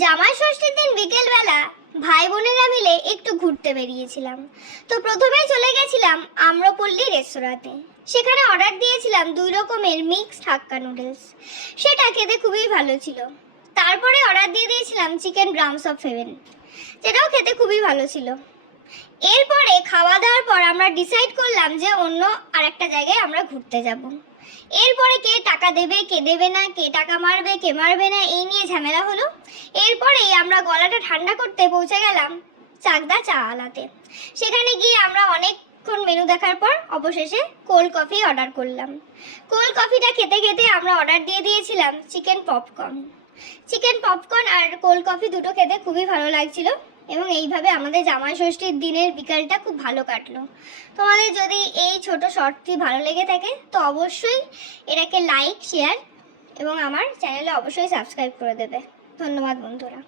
জামাই ষষ্ঠীর দিন বিকেলবেলা ভাই বোনেরা মিলে একটু ঘুরতে বেরিয়েছিলাম। তো প্রথমেই চলে গেছিলাম আম্রপল্লী রেস্তোরাঁতে। সেখানে অর্ডার দিয়েছিলাম 2 রকমের মিক্সড হাক্কা নুডলস। সেটা খেতে খুবই ভালো ছিল। তারপরে অর্ডার দিয়ে দিয়েছিলাম চিকেন ড্রামস অফ হেভেন, যেটাও খেতে খুবই ভালো ছিল। এরপরে খাওয়া দাওয়ার পর আমরা ডিসাইড করলাম যে অন্য আরেকটা জায়গায় আমরা ঘুরতে যাব। এরপরে কে টাকা দেবে কে দেবে না, কে টাকা মারবে কে মারবে না, এই নিয়ে ঝামেলা হলো। এরপরেই আমরা গলাটা ঠান্ডা করতে পৌঁছে গেলাম চাকদা চা আলাতে। সেখানে গিয়ে আমরা অনেকক্ষণ মেনু দেখার পর অবশেষে কোল্ড কফি অর্ডার করলাম। কোল্ড কফিটা খেতে খেতে আমরা অর্ডার দিয়ে দিয়েছিলাম চিকেন পপকর্ন আর কোল্ড কফি দুটো খেতে খুবই ভালো লাগছিল। এবং এইভাবে আমাদের জামাই ষষ্ঠীর দিনের বিকালটা খুব ভালো কাটলো। তোমাদের যদি এই ছোট শর্টটি ভালো লেগে থাকে তো অবশ্যই এটাকে লাইক শেয়ার এবং আমার চ্যানেলে অবশ্যই সাবস্ক্রাইব করে দেবে। ধন্যবাদ বন্ধুরা।